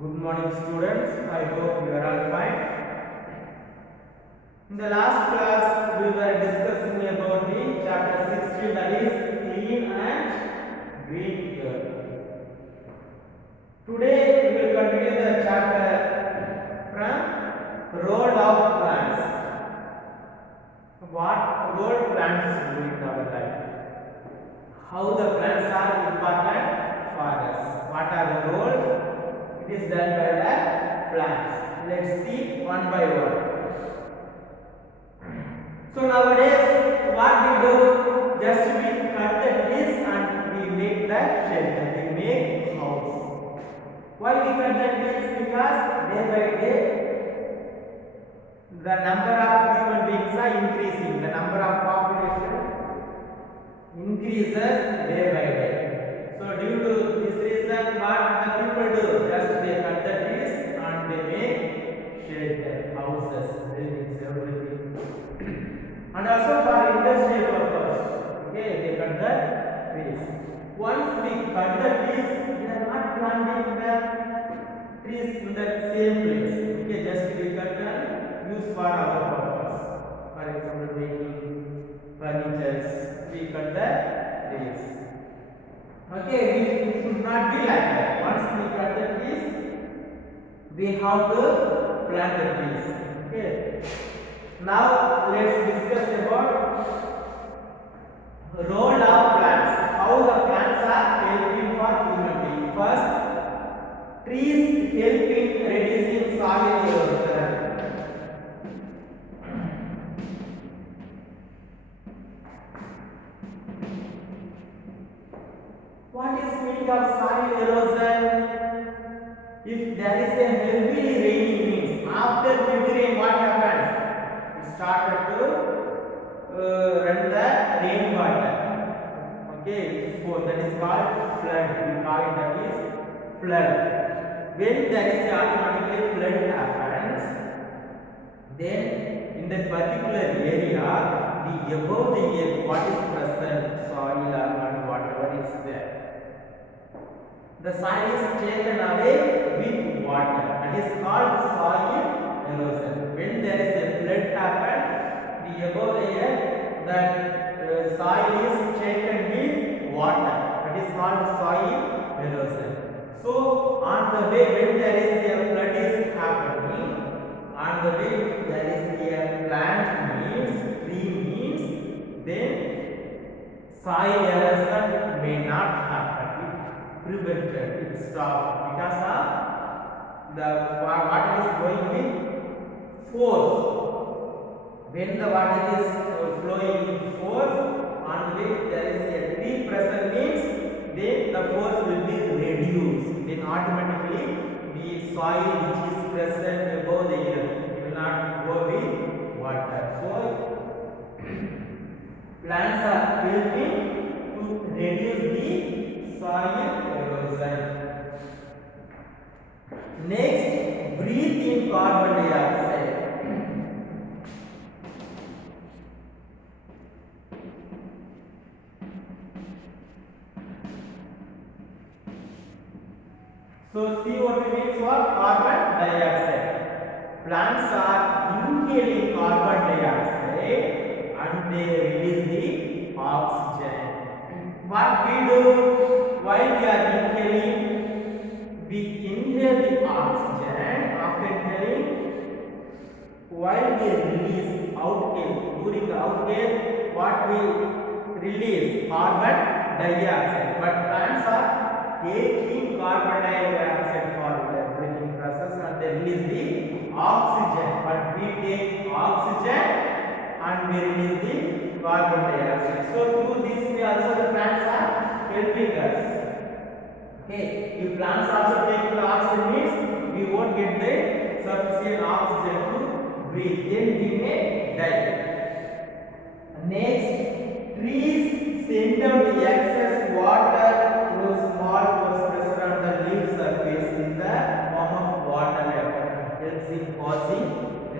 Good morning students, I hope you are all fine. In the last class we were discussing about the chapter 16, that is clean and green earth. Today we will continue the chapter from role of plants. What role plants do in our life? How the plants are important for us? What are the roles it is done by the plants? Let's see one by one. So nowadays what we do, just we cut the trees and we make the shelter, we make house. Why we cut the trees? Because day by day the number of human beings are increasing, the number of population increases day by day. So due to this reason, what the people do? Just they cut the trees and they make shelter, houses, buildings, everything. And also for industrial purpose, okay, they cut the trees. Once we cut the trees, we are not planting the trees in the same place. Okay, just we cut and use for our purpose. For example, making furnitures, we cut the trees. Okay, we should not be like that. Once we cut the trees, we have to plant the trees. Okay. Now let's discuss about role of plants. How the plants are helping for human being. First, trees help in reducing soil erosion. What is meaning of soil erosion? If there is a heavy rain, means after heavy rain, what happens? It started to run the rainwater. Okay, so that is called flood. We call it that is flood. When there is automatically flood happens, then in that particular area, the above the earth, what is present, soil and whatever is there, the soil is taken away with water. That is called soil erosion. When there is a flood happen, the above the earth, that soil is taken with water. That is called soil erosion. So on the way, when there is a flood is happening, on the way if there is a plant means, tree means, then soil erosion may not happen. Prevented, it stopped because of the water is going with force. When the water is flowing with force, on which there is a tree present means, then the force will be reduced. Then automatically the soil which is present above the earth will not go with water. So plants are helping to reduce the soil erosion. Next, breathe in carbon dioxide. So CO2 means what? Carbon dioxide. Plants are inhaling carbon dioxide and they release the oxygen. What we do while we are inhaling, we inhale the oxygen. After inhaling, while we release outhale, during the outhale, what we release? Carbon dioxide. But plants are taking carbon dioxide for their breathing process and they release the oxygen. But we take oxygen and we release the carbon dioxide. So through this way also the plants are helping us. Okay, if plants also take the oxygen means we won't get the sufficient oxygen to breathe. Then we may die. Next, trees send out the excess water through small pores present on the leaf surface in the form of water vapor. Helps in causing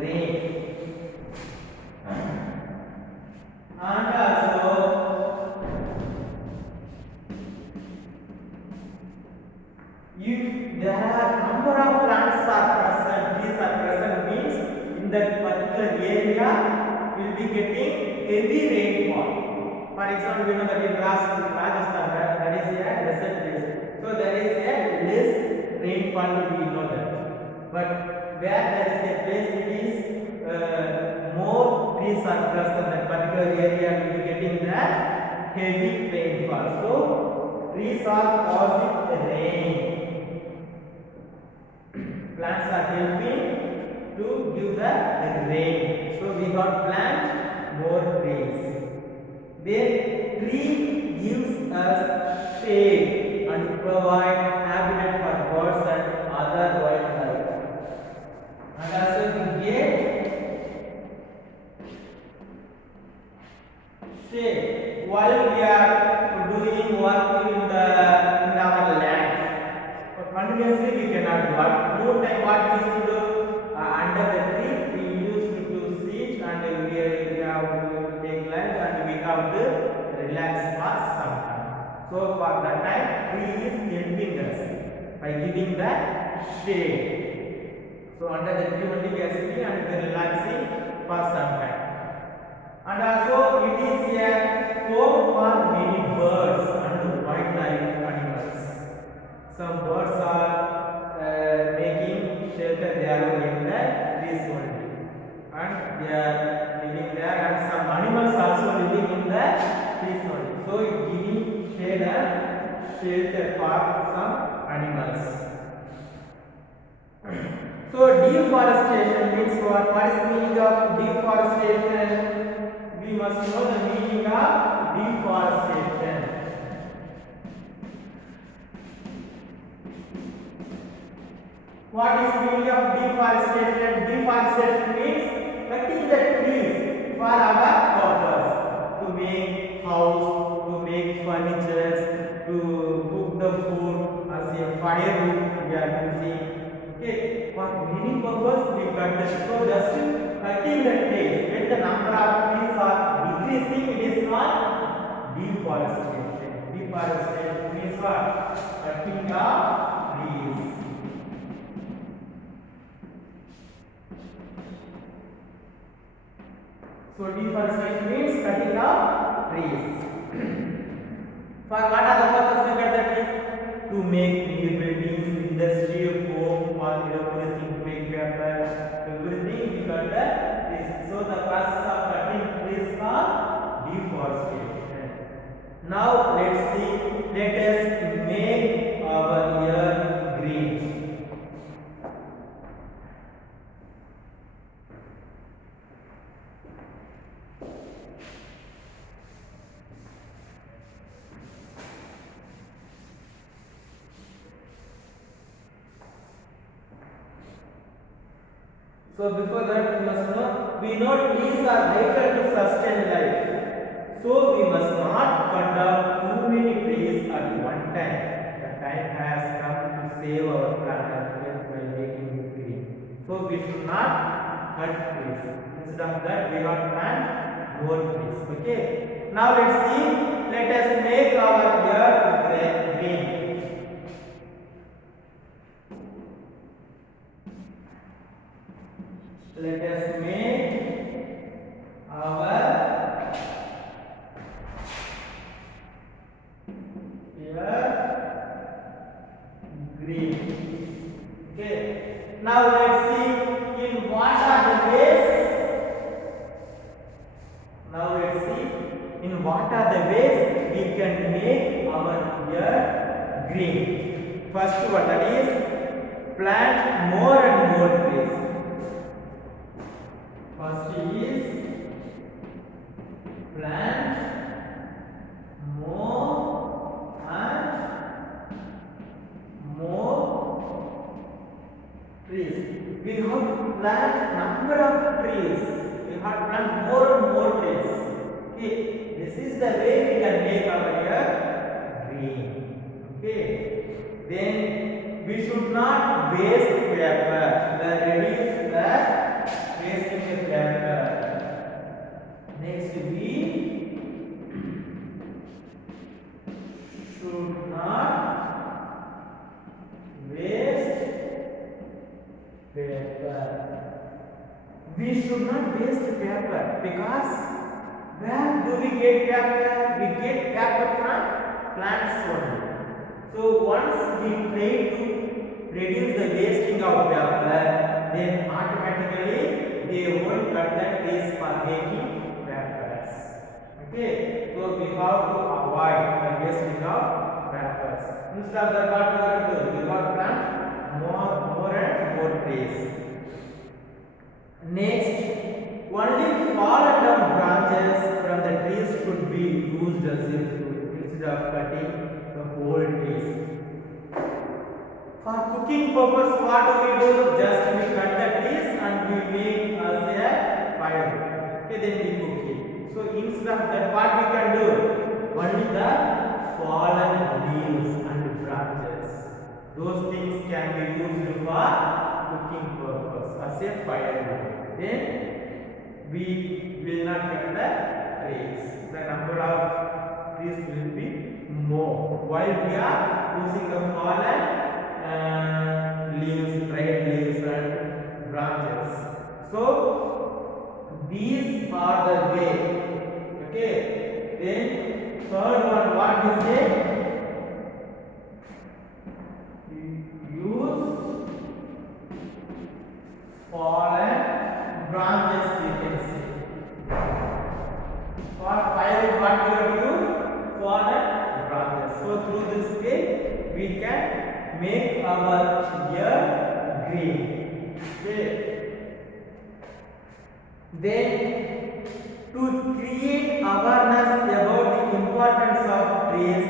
rain. And also If there are number of plants are present, trees are present means in that particular area will be getting heavy rainfall. For example, we know that in Rajasthan that is a desert place, so there is a less rainfall. We know that, but where there is a place it is more trees are present, that particular area will be getting that heavy rainfall. So trees are causing rain. Plants are helping to give the rain. So we got plant, more trees. Then tree gives us shade and provide habitat for birds and other wildlife. And also we get shade while we are doing work in our land. Continuously we cannot do. At noon time what we used to do, under the tree we used to sit and we have to take lunch and we have to relax for some time. So for that time tree is helping us by giving that shade. So under the tree only we are sitting and we are relaxing for some time. And also it is a home for many birds and wildlife animals. Some birds are making shelter there in the trees only, and they are living there, and some animals also living in the trees only. So it giving shade and shelter for some animals. So deforestation means what? What is the meaning of deforestation? We must know the meaning of deforestation. What is the meaning of deforestation? Deforestation means cutting the trees for our purpose, to make house, to make furniture, to cook the food, as a firewood we are using. Okay, for many purpose we cut the trees. So just cutting the trees, when the number of trees are decreasing, it is not deforestation. Deforestation means what? Cutting of trees. So deforestation means cutting of trees. For what are the purpose we cut the trees? To make new buildings, industry, home, or everything, to make paper, everything we cut the trees. So the process of cutting trees are deforestation. Now let us make our earth green. So before that we must know, we know trees are vital to sustain life. So we must not cut down too many trees at one time. The time has come to save our planet by making it green. So we should not cut trees. Instead of that we have to plant more trees. Okay. Now let us make our earth green. Let us make our earth green. Okay. Now let's see in what are the ways. Now let's see in what are the ways we can make our earth green. First one, that is plant more and more trees. First is plant more and more trees. We have to plant number of trees. We have to plant more and more trees. Okay, this is the way we can make our earth green. Okay, then we should not waste paper. Reduce the wasting the paper. Next, we should not we should not waste paper, because where do we get paper? We get paper from plants only. So once we try to reduce the wasting of paper, then automatically they won't cut the trees for making papers. Okay, so we have to avoid the wasting of papers. Instead of that, what we have to do? We have to plant more and more trees. Next, only fallen down branches from the trees should be used as a food instead of cutting the whole trees. For cooking purpose, what do we do? Just we cut the trees and we make as a fire. Okay, then we cook it. So instead of that, what we can do? Only the fallen leaves and branches. Those things can be used for cooking purpose as a firewood. Then we will not cut the trees. The number of trees will be more while we are using the fallen leaves, dried leaves and branches. So these are the way. Okay. Then third one, what we say? Use fallen branches, we can say. For firewood, what we have to use? Fallen branches. So through this way, we can make our ear green. Okay. Then to create awareness about the importance of trees,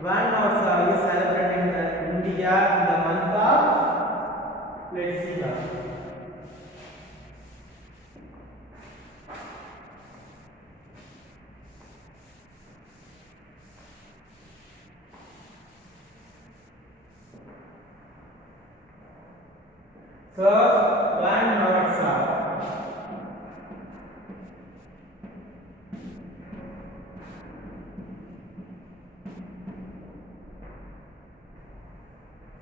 one also is celebrated in India in the month of, let's see that. So, one Navratsa.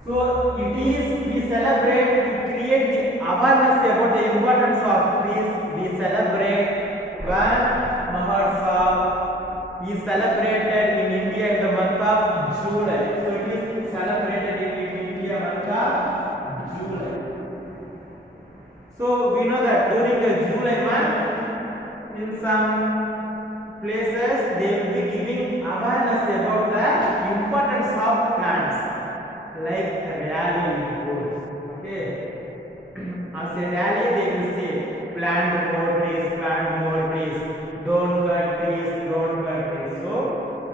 So, it is we celebrate to create the awareness about the importance of trees. We celebrate one Mahotsav is celebrated in India in the month of July. So, it is celebrated in India month of July. So we know that during the July month, in some places they will be giving awareness about the importance of plants, like rally goes. Okay, as a rally they will say plant more trees, don't cut trees, don't cut trees. So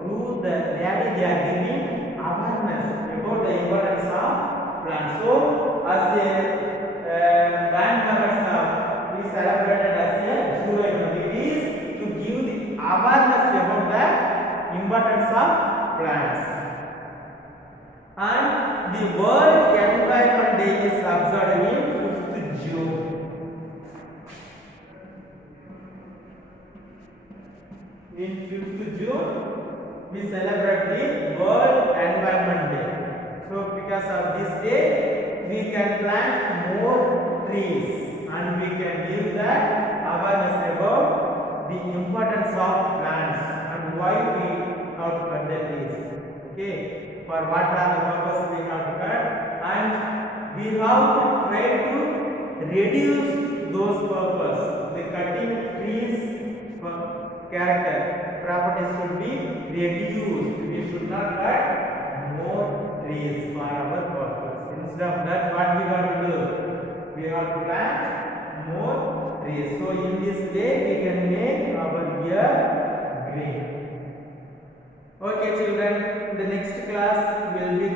through the rally they are giving awareness about the importance of plants. So as a we celebrated as a July month. It is to give the awareness about the importance of plants. And the World Environment Day is observed in 5th June. In 5th June, we celebrate the World Environment Day. So because of this day, we can plant more trees and we can give that awareness about the importance of plants and why we have to cut the trees. Okay, for what are the purpose we have to cut, and we have to try to reduce those purpose. The cutting trees character properties should be reduced. We should not cut more trees for our purpose. Instead of that, what we have to do? We have to plant more trees. So in this way we can make our ear green. Okay children, in the next class we will be